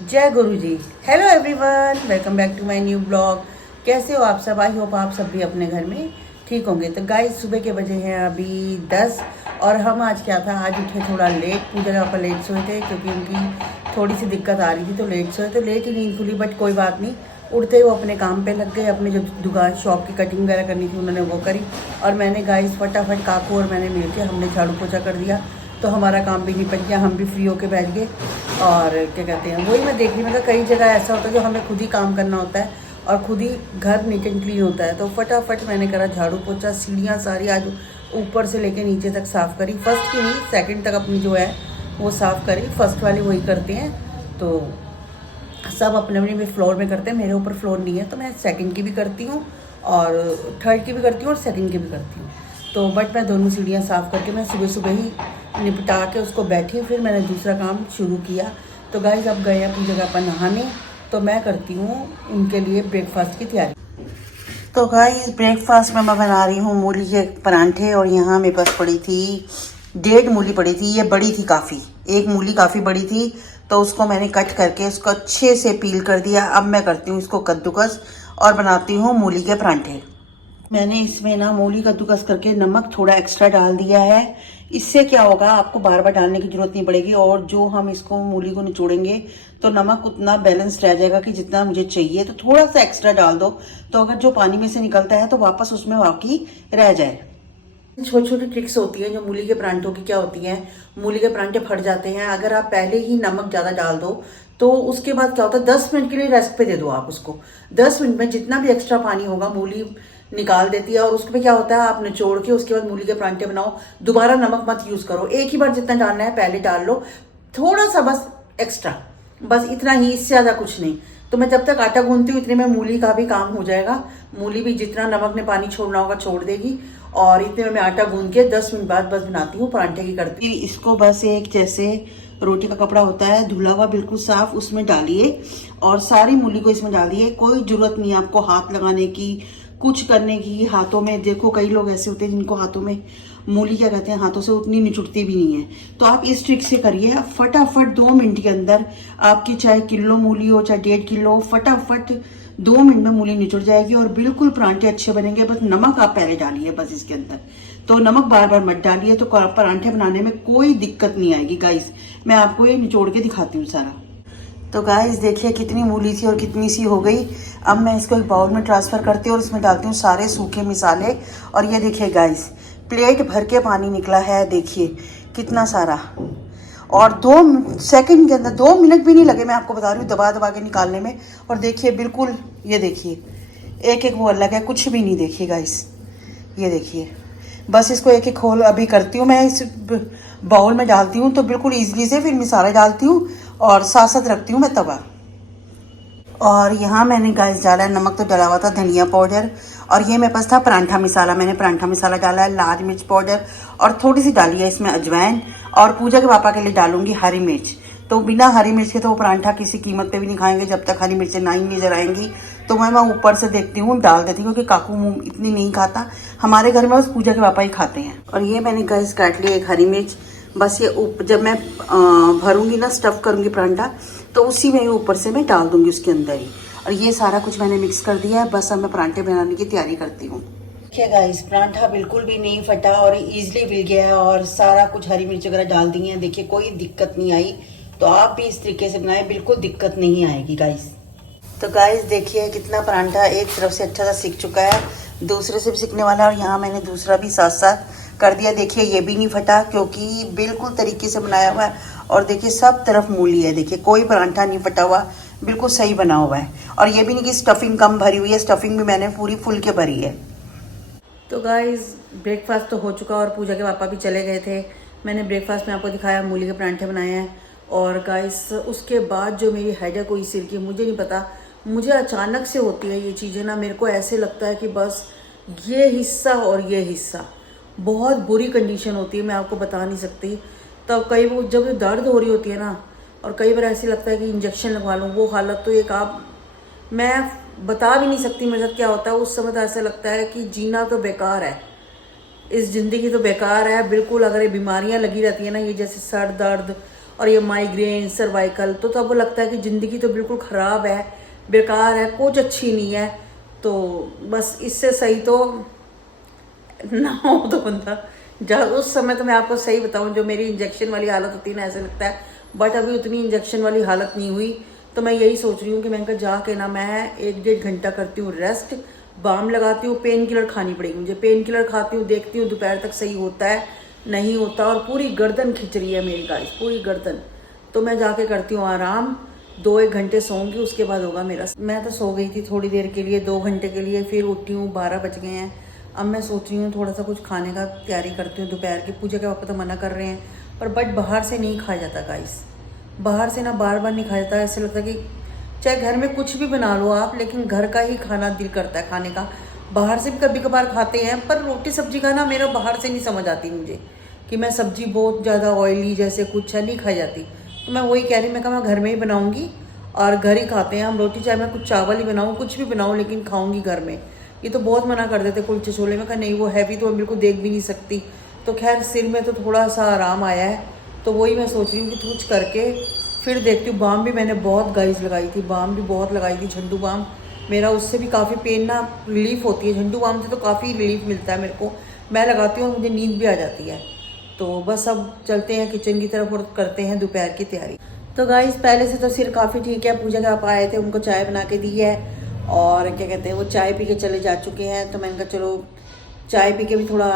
जय गुरु जी। Hello everyone, welcome back to my new blog. कैसे हो आप सब? आई होप आप सब भी अपने घर में ठीक होंगे। तो गाइस, सुबह के बजे हैं अभी 10 और हम आज क्या था, आज उठे थोड़ा लेट। पूजा के पापा लेट सोए थे क्योंकि उनकी थोड़ी सी दिक्कत आ रही थी, तो लेट सोए, तो लेट ही नींद खुली। बट कोई बात नहीं, उठते ही वो अपने काम पे लग गए। अपने जो दुकान शॉप की कटिंग वगैरह करनी थी उन्होंने वो करी, और मैंने गाइस फटाफट काकू और मैंने मिलकर हमने झाड़ू पोछा कर दिया। तो हमारा काम भी निपट गया, हम भी फ्री होके बैठ गए। और क्या कहते हैं, वही मैं देख रही हूँ, कई जगह ऐसा होता है जो हमें खुद ही काम करना होता है और खुद ही घर नीट एंड क्लीन होता है। तो फटाफट मैंने करा झाड़ू पोछा, सीढ़ियाँ सारी आज ऊपर से लेके नीचे तक साफ़ करी। फर्स्ट की नहीं, सेकंड तक अपनी जो है वो साफ़ करी। फर्स्ट वाली वही करते हैं, तो सब अपने अपने फ्लोर में करते हैं। मेरे ऊपर फ्लोर नहीं है, तो मैं सेकंड की भी करती हूँ और थर्ड की भी करती हूँ और सेकंड की भी करती हूँ। तो बट मैं दोनों सीढ़ियाँ साफ़ करके मैं सुबह सुबह ही निपटा के उसको बैठी, फिर मैंने दूसरा काम शुरू किया। तो गाइस, अब गए अपनी जगह पर नहाने, तो मैं करती हूँ उनके लिए ब्रेकफास्ट की तैयारी। तो गाइस, ब्रेकफास्ट में मैं बना रही हूँ मूली के परांठे, और यहाँ मेरे पास पड़ी थी 1.5 मूली पड़ी थी। ये बड़ी थी काफ़ी, एक मूली काफ़ी बड़ी थी, तो उसको मैंने कट करके उसको अच्छे से पील कर दिया। अब मैं करती हूँ इसको कद्दूकस और बनाती हूँ मूली के परांठे। मैंने इसमें ना मूली कद्दूकस करके नमक थोड़ा एक्स्ट्रा डाल दिया है। इससे क्या होगा, आपको बार बार डालने की जरूरत नहीं पड़ेगी, और जो हम इसको मूली को निचोड़ेंगे तो नमक उतना बैलेंस रह जाएगा कि जितना मुझे चाहिए। तो थोड़ा सा एक्स्ट्रा डाल दो, तो अगर जो पानी में से निकलता है तो वापस उसमें बाकी रह जाए। छोटी छोटी ट्रिक्स होती हैं जो मूली के परांठों की। क्या होती हैं, मूली के परांठे फट जाते हैं अगर आप पहले ही नमक ज़्यादा डाल दो। तो उसके बाद क्या होता है, 10 मिनट के लिए रेस्ट पे दे दो आप उसको। 10 मिनट में जितना भी एक्स्ट्रा पानी होगा मूली निकाल देती है, और उसमें क्या होता है, आप निचोड़ के उसके बाद मूली के परांठे बनाओ। दोबारा नमक मत यूज़ करो, एक ही बार जितना डालना है पहले डाल लो, थोड़ा सा बस एक्स्ट्रा, बस इतना ही, इससे ज़्यादा कुछ नहीं। तो मैं जब तक आटा गूंथती हूँ इतने में मूली का भी काम हो जाएगा। मूली भी जितना नमक ने पानी छोड़ना होगा छोड़ देगी, और इतने में मैं आटा गूंथ के 10 मिनट बाद बस बनाती हूँ परांठे की करती। फिर इसको बस एक जैसे रोटी का कपड़ा होता है धुला हुआ बिल्कुल साफ, उसमें डालिए और सारी मूली को इसमें डाल दिए। कोई जरूरत नहीं है आपको हाथ लगाने की, कुछ करने की। हाथों में देखो, कई लोग ऐसे होते हैं जिनको हाथों में मूली क्या कहते हैं, हाथों से उतनी निचुड़ती भी नहीं है। तो आप इस ट्रिक से करिए, फटाफट 2 मिनट के अंदर आपकी चाहे किलो मूली हो चाहे 1.5 किलो हो, फटाफट 2 मिनट में मूली निचुड़ जाएगी और बिल्कुल परांठे अच्छे बनेंगे। बस नमक आप पहले डालिए बस इसके अंदर, तो नमक बार बार मत डालिए, तो परांठे बनाने में कोई दिक्कत नहीं आएगी। गाइस, मैं आपको ये निचोड़ के दिखाती हूँ सारा। तो गाइस देखिए कितनी मूली थी और कितनी सी हो गई। अब मैं इसको एक बाउल में ट्रांसफ़र करती हूँ और इसमें डालती हूँ सारे सूखे मसाले। और ये देखिए गाइस, प्लेट भर के पानी निकला है, देखिए कितना सारा। और 2 सेकंड के अंदर, 2 मिनट भी नहीं लगे, मैं आपको बता रही हूँ, दबा दबा के निकालने में। और देखिए बिल्कुल, ये देखिए एक एक वो अलग है, कुछ भी नहीं। देखिए गाइस, ये देखिए, बस इसको एक एक होल अभी करती हूँ मैं, इस बाउल में डालती हूँ तो बिल्कुल ईजिली से फिर मसाले डालती हूँ और साथ साथ रखती हूँ मैं तवा। और यहाँ मैंने गाइस डाला है, नमक तो डला हुआ था, धनिया पाउडर, और ये मेरे पास था परांठा मसाला, मैंने परांठा मसाला डाला है, लाल मिर्च पाउडर, और थोड़ी सी डाली है इसमें अजवाइन। और पूजा के पापा के लिए डालूंगी हरी मिर्च। तो बिना हरी मिर्च के तो वो परांठा किसी कीमत पे भी नहीं खाएंगे जब तक हरी मिर्चें ना ही नजर आएंगी। तो मैं ऊपर से देखती हूँ डाल देती हूँ, क्योंकि काकू मुँह इतनी नहीं खाता, हमारे घर में बस पूजा के पापा ही खाते हैं। और ये मैंने गाइस काट लिया एक हरी मिर्च। बस ये जब मैं भरूंगी ना, स्टफ़ करूंगी परांठा, तो उसी में ही ऊपर से मैं डाल दूंगी उसके अंदर ही। और ये सारा कुछ मैंने मिक्स कर दिया है, बस अब मैं परांठे बनाने की तैयारी करती हूँ। देखिए गाइस, परांठा बिल्कुल भी नहीं फटा और इजीली मिल गया है, और सारा कुछ हरी मिर्च वगैरह डाल दी है। देखिए कोई दिक्कत नहीं आई। तो आप भी इस तरीके से बनाएं, बिल्कुल दिक्कत नहीं आएगी गाइस। तो गाइस देखिए कितना परांठा एक तरफ से अच्छा सा सिक चुका है, दूसरे से भी सिकने वाला है, और यहाँ मैंने दूसरा भी साथ साथ कर दिया। देखिए ये भी नहीं फटा, क्योंकि बिल्कुल तरीके से बनाया हुआ है। और देखिए सब तरफ मूली है, देखिए कोई परांठा नहीं फटा हुआ, बिल्कुल सही बना हुआ है। और ये भी नहीं कि स्टफिंग कम भरी हुई है, स्टफिंग भी मैंने पूरी फुल के भरी है। तो गाइस, ब्रेकफास्ट तो हो चुका और पूजा के पापा भी चले गए थे। मैंने ब्रेकफास्ट में आपको दिखाया, मूली के परांठे बनाए हैं। और गाइस उसके बाद जो मेरी हेडेक हुई सिर की, मुझे नहीं पता, मुझे अचानक से होती है ये चीज़ें ना। मेरे को ऐसे लगता है कि बस ये हिस्सा और ये हिस्सा, बहुत बुरी कंडीशन होती है, मैं आपको बता नहीं सकती। तब कई वो जब दर्द हो रही होती है ना, और कई बार ऐसे लगता है कि इंजेक्शन लगवा लूँ, वो हालत तो एक आप, मैं बता भी नहीं सकती मेरे साथ क्या होता है। उस समय तो ऐसा लगता है कि जीना तो बेकार है, इस ज़िंदगी तो बेकार है बिल्कुल। अगर ये बीमारियां लगी रहती है ना, ये जैसे सर दर्द और ये माइग्रेन सर्वाइकल, तो तब वो लगता है कि ज़िंदगी तो बिल्कुल ख़राब है, बेकार है, कुछ अच्छी नहीं है। तो बस इससे सही तो ना हो तो बंदा जब उस समय, तो मैं आपको सही बताऊं, जो मेरी इंजेक्शन वाली हालत होती है ना, ऐसे लगता है, बट अभी उतनी इंजेक्शन वाली हालत नहीं हुई। तो मैं यही सोच रही हूँ कि मैं इनका जाके ना मैं 1-1.5 घंटा करती हूँ रेस्ट, बाम लगाती हूँ, पेन किलर खानी पड़ेगी मुझे, पेन किलर खाती हूँ, देखती हूँ दोपहर तक सही होता है नहीं होता। और पूरी गर्दन खिंच रही है मेरी गाइस, पूरी गर्दन। तो मैं जाके करती हूँ आराम, 2-1 घंटे सोऊंगी, उसके बाद होगा मेरा। मैं तो सो गई थी थोड़ी देर के लिए, 2 घंटे के लिए, फिर उठी हूँ, 12 बज गए हैं। अब मैं सोच रही हूँ थोड़ा सा कुछ खाने का तैयारी करती हूँ दोपहर की। पूजा के पापा तो मना कर रहे हैं, पर बट बाहर से नहीं खाया जाता गाइस, बाहर से ना बार बार नहीं खाया जाता। ऐसे लगता है कि चाहे घर में कुछ भी बना लो आप, लेकिन घर का ही खाना दिल करता है खाने का। बाहर से भी कभी कभार खाते हैं, पर रोटी सब्जी का ना मेरा बाहर से नहीं समझ आती मुझे, कि मैं सब्जी बहुत ज़्यादा ऑयली जैसे कुछ है, नहीं खाई जाती। तो मैं वही कह रही, मैं कहा मैं घर में ही बनाऊँगी और घर ही खाते हैं हम रोटी, चाहे मैं कुछ चावल ही बनाऊँ, कुछ भी बनाऊँ, लेकिन खाऊंगी घर में। ये तो बहुत मना कर देते कुलचे छोले में, कहा नहीं वो हैवी तो मैं बिल्कुल देख भी नहीं सकती। तो खैर सिर में तो थोड़ा सा आराम आया है, तो वही मैं सोच रही हूँ कि कुछ करके फिर देखती हूँ। बाम भी मैंने बहुत गाइस लगाई थी, बाम भी बहुत लगाई थी, झंडू बाम। मेरा उससे भी काफ़ी पेन ना रिलीफ होती है, झंडू बाम से तो काफ़ी रिलीफ मिलता है मेरे को। मैं लगाती हूँ और मुझे नींद भी आ जाती है। तो बस अब चलते हैं किचन की तरफ और करते हैं दोपहर की तैयारी। तो गाइस पहले से तो सिर काफ़ी ठीक है, पूजा के आप आए थे, उनको चाय बना के दी है, और क्या कहते हैं वो चाय पी के चले जा चुके हैं। तो मैंने कहा चलो चाय पी के भी थोड़ा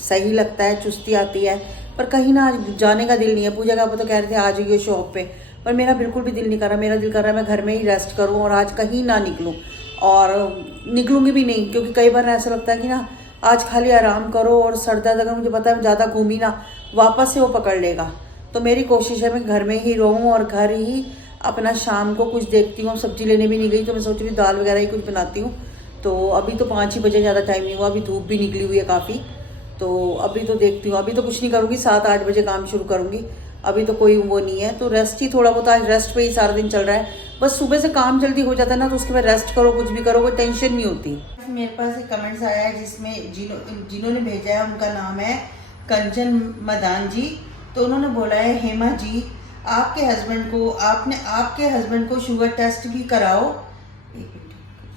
सही लगता है, चुस्ती आती है। पर कहीं ना जाने का दिल नहीं है। पूजा का आप तो कह रहे थे आ जाइए शॉप पे, पर मेरा बिल्कुल भी दिल नहीं कर रहा। मेरा दिल कर रहा है मैं घर में ही रेस्ट करूं और आज कहीं ना निकलूं, और निकलूंगी भी नहीं, क्योंकि कई बार ऐसा लगता है कि ना आज खाली आराम करो, और सर दर्द अगर मुझे पता है ज़्यादा घूमी ना वापस से वो पकड़ लेगा। तो मेरी कोशिश है मैं घर में ही रहूं और घर ही अपना शाम को कुछ देखती हूँ। सब्जी लेने भी नहीं गई, तो मैं सोच रही हूँ दाल वगैरह ही कुछ बनाती हूँ। तो अभी तो 5 ही बजे, ज़्यादा टाइम नहीं हुआ, अभी धूप भी निकली हुई है काफ़ी। तो अभी तो देखती हूँ, अभी तो कुछ नहीं करूँगी, 7-8 बजे काम शुरू करूँगी। अभी तो कोई वो नहीं है, तो रेस्ट ही थोड़ा बहुत, आज रेस्ट पे ही सारा दिन चल रहा है। बस सुबह से काम जल्दी हो जाता है ना, तो उसके बाद रेस्ट करो, कुछ भी करो, कोई टेंशन नहीं होती। मेरे पास एक कमेंट्स आया है जिसमें जिन्होंने भेजा है उनका नाम है कंचन मदान जी। तो उन्होंने बोला है हेमा जी आपके हस्बैंड को शुगर टेस्ट भी कराओ,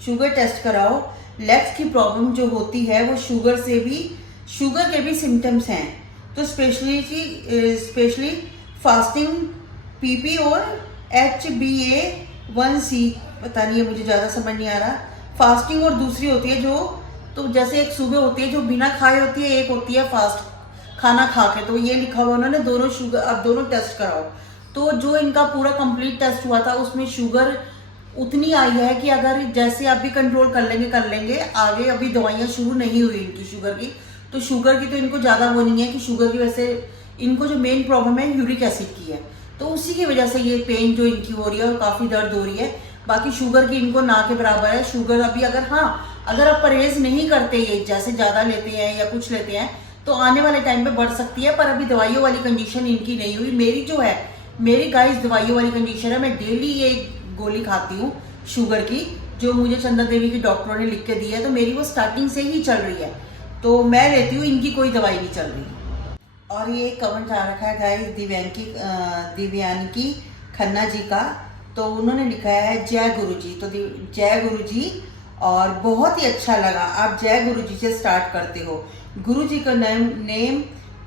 शुगर टेस्ट कराओ। लेग्स की प्रॉब्लम जो होती है वो शुगर के भी सिम्टम्स हैं। तो स्पेशली फास्टिंग, पीपी और HbA1c, पता नहीं है मुझे ज़्यादा समझ नहीं आ रहा। फास्टिंग और दूसरी होती है जो, तो जैसे एक सुबह होती है जो बिना खाए होती है, एक होती है फास्ट खाना खा के। तो ये लिखा हुआ उन्होंने दोनों शुगर, अब दोनों टेस्ट कराओ। तो जो इनका पूरा कंप्लीट टेस्ट हुआ था उसमें शुगर उतनी आई है कि अगर जैसे अभी कंट्रोल कर लेंगे आगे, अभी दवाइयाँ शुरू नहीं हुई इनकी शुगर की। तो शुगर की तो इनको ज़्यादा वो नहीं है कि शुगर की वजह से, इनको जो मेन प्रॉब्लम है यूरिक एसिड की है, तो उसी की वजह से ये पेन जो इनकी हो रही है और काफ़ी दर्द हो रही है। बाकी शुगर की इनको ना के बराबर है शुगर। अभी अगर आप परहेज नहीं करते, ये जैसे ज़्यादा लेते हैं या कुछ लेते हैं, तो आने वाले टाइम पे बढ़ सकती है। पर अभी दवाइयों वाली कंडीशन इनकी नहीं हुई। मेरी जो है, मेरी गाइस दवाइयों वाली कंडीशन है। मैं डेली ये गोली खाती हूँ शुगर की, जो मुझे चंदा देवी की डॉक्टरों ने लिख के दी है। तो मेरी वो स्टार्टिंग से ही चल रही है, तो मैं लेती हूँ, इनकी कोई दवाई नहीं चल रही। और ये कमेंट आ रखा है गाइस दिव्यांकी खन्ना जी का। तो उन्होंने लिखा है जय गुरु जी। तो जय गुरु जी, और बहुत ही अच्छा लगा आप जय गुरु जी से स्टार्ट करते हो। गुरु जी का नेम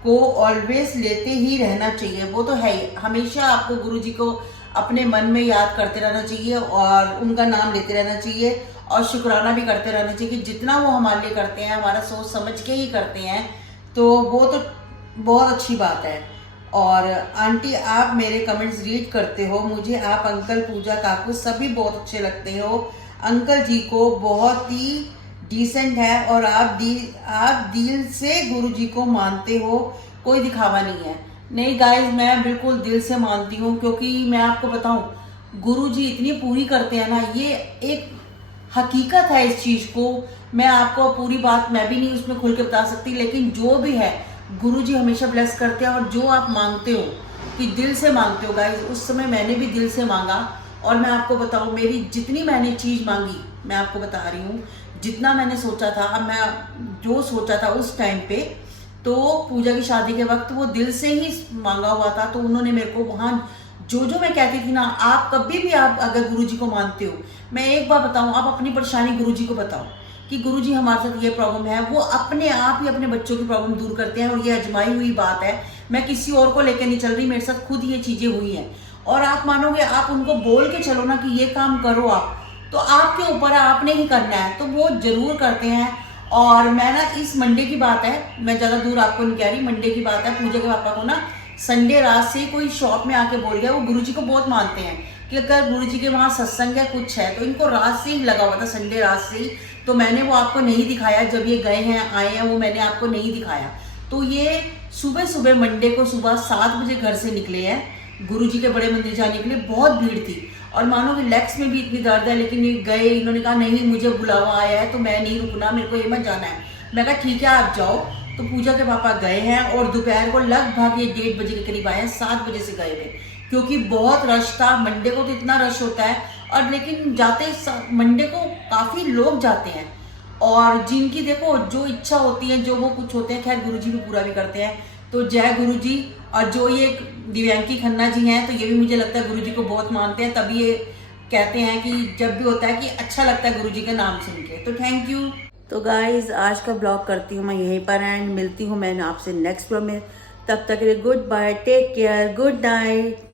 को ऑलवेज लेते ही रहना चाहिए। वो तो है ही, हमेशा आपको गुरु जी को अपने मन में याद करते रहना चाहिए और उनका नाम लेते रहना चाहिए, और शुक्राना भी करते रहना चाहिए कि जितना वो हमारे लिए करते हैं, हमारा सोच समझ के ही करते हैं। तो वो तो बहुत अच्छी बात है। और आंटी आप मेरे कमेंट्स रीड करते हो, मुझे आप अंकल, पूजा, काकू सभी बहुत अच्छे लगते हो। अंकल जी को बहुत ही डिसेंट है, और आप दिल से गुरु जी को मानते हो, कोई दिखावा नहीं है। नहीं गाइस, मैं बिल्कुल दिल से मानती हूँ, क्योंकि मैं आपको बताऊँ गुरु जी इतनी पूरी करते हैं ना, ये एक हकीकत है। इस चीज को मैं आपको पूरी बात मैं भी नहीं उसमें खुल के बता सकती, लेकिन जो भी है गुरुजी हमेशा ब्लेस करते हैं। और जो आप मांगते हो कि दिल से मांगते हो गाइस, उस समय मैंने भी दिल से मांगा। और मैं आपको बताऊं, मेरी जितनी मैंने चीज मांगी, मैं आपको बता रही हूँ, जितना मैंने सोचा था, मैं जो सोचा था उस टाइम पे तो पूजा की शादी के वक्त वो दिल से ही मांगा हुआ था, तो उन्होंने मेरे को वहाँ जो जो मैं कहती थी ना, आप कभी भी आप अगर गुरुजी को मानते हो, मैं एक बार बताऊं, आप अपनी परेशानी गुरुजी को बताओ कि गुरुजी हमारे साथ ये प्रॉब्लम है, वो अपने आप ही अपने बच्चों की प्रॉब्लम दूर करते हैं। और ये अजमाई हुई बात है, मैं किसी और को लेकर नहीं चल रही, मेरे साथ खुद ये चीजें हुई हैं। और आप मानोगे, आप उनको बोल के चलो ना कि ये काम करो आप, तो आपके ऊपर आपने ही करना है, तो वो जरूर करते हैं। और मैं ना, इस मंडे की बात है, मैं ज़्यादा दूर आपको नहीं कह रही, मंडे की बात है, पूजा के पापा को ना संडे रात से कोई शॉप में आके बोल गया, वो गुरुजी को बहुत मानते हैं कि अगर गुरुजी के वहाँ सत्संग या कुछ है, तो इनको रात से ही लगा हुआ था, संडे रात से ही। तो मैंने वो आपको नहीं दिखाया, जब ये गए हैं आए हैं, वो मैंने आपको नहीं दिखाया। तो ये सुबह सुबह मंडे को सुबह 7 बजे घर से निकले हैं गुरुजी के बड़े मंदिर जाने के लिए। बहुत भीड़ थी, और मानो कि लेग्स में भी इतनी दर्द है, लेकिन ये गए, इन्होंने कहा नहीं मुझे बुलावा आया है तो मैं नहीं रुकना, मेरे को हेमत जाना है। मैं कहा ठीक है आप जाओ। तो पूजा के पापा गए हैं, और दोपहर को लगभग ये 1:30 बजे के करीब आए हैं, 7 बजे से गए हुए, क्योंकि बहुत रश था। मंडे को तो इतना रश होता है, और लेकिन जाते मंडे को काफ़ी लोग जाते हैं, और जिनकी देखो जो इच्छा होती है, जो वो कुछ होते हैं, खैर गुरुजी भी पूरा भी करते हैं। तो जय गुरुजी। और जो ये दिव्यांकी खन्ना जी हैं, तो ये भी मुझे लगता है गुरुजी को बहुत मानते हैं, तभी ये कहते हैं कि जब भी होता है कि अच्छा लगता है गुरुजी का नाम सुन के। तो थैंक यू। तो गाइज आज का ब्लॉग करती हूँ मैं यहीं पर एंड, मिलती हूँ मैं आपसे नेक्स्ट ब्लॉग में। तब तक के लिए good bye, take care, good night.